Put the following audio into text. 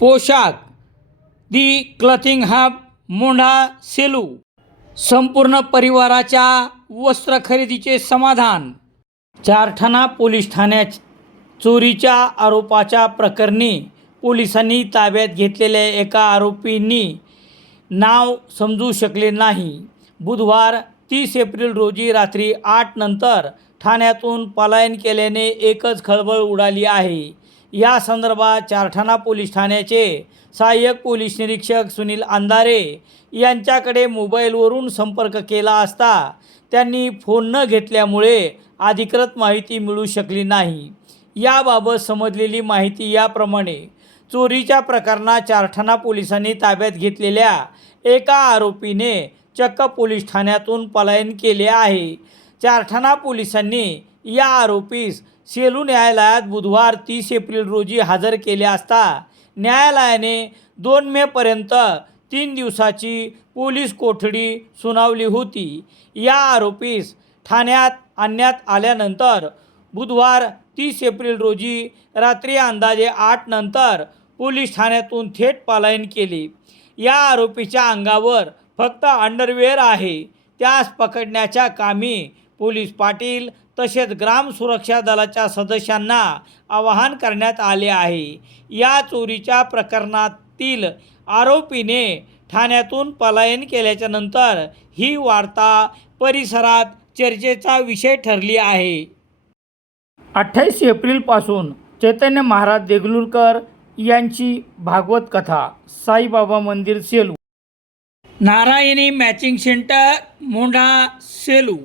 पोशाख. The clothing hub Mondha Selu. संपूर्ण परिवाराच्या वस्त्र खरेदीचे समाधान. चारठाणा पोलीस ठाण्यात चोरीच्या आरोपाच्या प्रकरणी पोलिसांनी ताब्यात घेतलेल्या एका आरोपींनी नाव समजू शकले नाही. बुधवार तीस एप्रिल रोजी रात्री आठ नंतर ठाण्यातून पलायन केल्याने एकच खळबळ उडाली आहे. या संदर्भात चारठाणा पोलीस ठाण्याचे सहाय्यक पोलीस निरीक्षक सुनील अंधारे यांच्याकडे मोबाईलवरून संपर्क केला असता त्यांनी फोन न घेतल्यामुळे अधिकृत माहिती मिळू शकली नाही. याबाबत समजलेली माहिती याप्रमाणे चोरीच्या प्रकरणात चारठाणा पोलिसांनी ताब्यात घेतलेल्या एका आरोपीने चक्क पोलीस ठाण्यातून पलायन केले आहे. चारठाणा पोलिसांनी या आरोपीस सेलू न्यायालयात बुधवार तीस एप्रिल रोजी हजर केले असता न्यायालयाने दोन मेपर्यंत तीन दिवसाची पोलीस कोठडी सुनावली होती. या आरोपीस ठाण्यात आणण्यात आल्यानंतर बुधवार तीस एप्रिल रोजी रात्री अंदाजे आठ नंतर पोलीस ठाण्यातून थेट पलायन केले. या आरोपीच्या अंगावर फक्त अंडरवेअर आहे. त्यास पकडण्याच्या कामी पोलीस पाटील तसेच ग्राम सुरक्षा दलाच्या सदस्यांना आवाहन करण्यात आले आहे. या चोरीच्या प्रकरणातील आरोपीने ठाण्यातून पलायन केल्याच्यानंतर ही वार्ता परिसरात चर्चेचा विषय ठरली आहे. अठ्ठावीस एप्रिलपासून चैतन्य महाराज देगलूरकर यांची भागवत कथा साईबाबा मंदिर Selu. Narayani matching centre Mondha Selu.